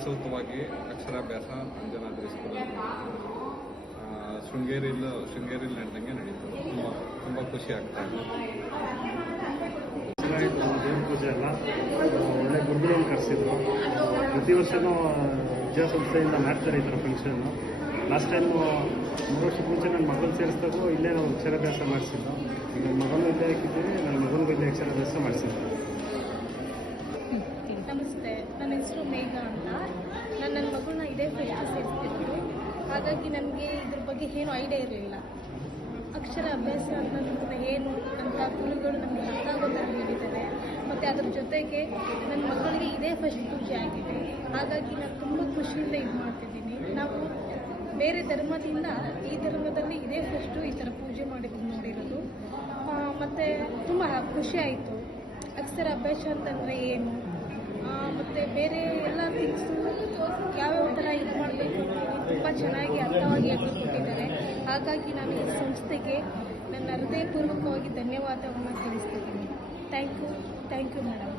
ವಿಲಾಸಯುತವಾಗಿ ಅಕ್ಷರಾಭ್ಯಾಸ Anjanadri school ಶೃಂಗೇರಿಯಲ್ಲಿ ನಡೆದಂಗೆ ನಡೀತು. ತುಂಬ ಖುಷಿ ಆಗ್ತಾ ಇದೆ. ಚೆನ್ನಾಗಿತ್ತು. ದೇವ್ರ ಪೂಜೆ ಎಲ್ಲ ಒಳ್ಳೆ ಗುರುಗಳನ್ನು ಕರೆಸಿದ್ರು. ಪ್ರತಿ ವರ್ಷವೂ ವಿದ್ಯಾಸಂಸ್ಥೆಯಿಂದ ಮಾಡ್ತಾರೆ ಈ ಥರ ಫಂಕ್ಷನ್ನು. ಲಾಸ್ಟ್ ಟೈಮು 3 ವರ್ಷದ ಮುಂಚೆ ನನ್ನ ಮಗನ ಸೇರಿಸಿದಾಗೂ ಇಲ್ಲೇ ನಾವು ಅಕ್ಷರಾಭ್ಯಾಸ ಮಾಡಿಸಿದ್ದು. ಈಗ ನನ್ನ ಮಗನೂ ಇಲ್ಲೇ ಹಾಕಿದ್ದೀವಿ, ನನ್ನ ಮಗನಿಗೂ ಇಲ್ಲೇ ಅಕ್ಷರಾಭ್ಯಾಸ ಮಾಡಿಸಿದ್ದು. ನಮಸ್ತೆ, ನನ್ನ ಹೆಸರು ಮೇಘ ಅಂತ. ನಾನು ನನ್ನ ಮಗುನ ಇದೇ ಫಸ್ಟ್ ಸೇರಿಸ್ತಿದ್ದು. ಹಾಗಾಗಿ ನನಗೆ ಇದ್ರ ಬಗ್ಗೆ ಏನೂ ಐಡಿಯಾ ಇರಲಿಲ್ಲ. ಅಕ್ಷರ ಅಭ್ಯಾಸ ಅನ್ನೋದನ್ನ ಏನು ಅಂತ ಗುರುಗಳು ನಮಗೆ ಅರ್ಥ ಆಗೋ ಥರ ಹೇಳಿದ್ದಾರೆ. ಮತ್ತು ಅದ್ರ ಜೊತೆಗೆ ನನ್ನ ಮಕ್ಕಳಿಗೆ ಇದೇ ಫಸ್ಟ್ ಪೂಜೆ ಆಗಿದೆ. ಹಾಗಾಗಿ ನಾನು ತುಂಬ ಖುಷಿಯಿಂದ ಇದು ಮಾಡ್ತಿದ್ದೀನಿ. ನಾವು ಬೇರೆ ಧರ್ಮದಿಂದ ಈ ಧರ್ಮದಲ್ಲಿ ಇದೇ ಫಸ್ಟು ಈ ಥರ ಪೂಜೆ ಮಾಡಿದ್ದು ನೋಡಿರೋದು. ಮತ್ತು ತುಂಬ ಖುಷಿ ಆಯಿತು. ಅಕ್ಷರ ಅಭ್ಯಾಸ ಅಂತಂದರೆ ಏನು, ಮತ್ತು ಬೇರೆ ಎಲ್ಲ ಥಿಂಗ್ಸು ಯಾವ್ಯಾವ ಥರ ಇದು ಮಾಡಬೇಕು ತುಂಬ ಚೆನ್ನಾಗಿ ಅರ್ಥವಾಗಿ ಹೇಳಿಕೊಟ್ಟಿದ್ದಾರೆ. ಹಾಗಾಗಿ ನಾನು ಈ ಸಂಸ್ಥೆಗೆ ನನ್ನ ಹೃದಯಪೂರ್ವಕವಾಗಿ ಧನ್ಯವಾದವನ್ನು ತಿಳಿಸ್ತಿದ್ದೀನಿ. Thank you madam.